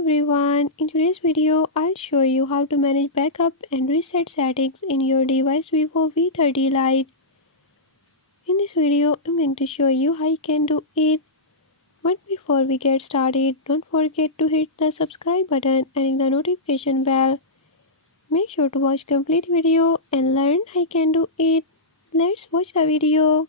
everyone, in today's video I'll show you how to manage backup and reset settings in your device Vivo V30 Lite. In this video I'm going to show you how you can do it. But before we get started, don't forget to hit the subscribe button and ring the notification bell. Make sure to watch complete video and learn how you can do it. Let's watch the video.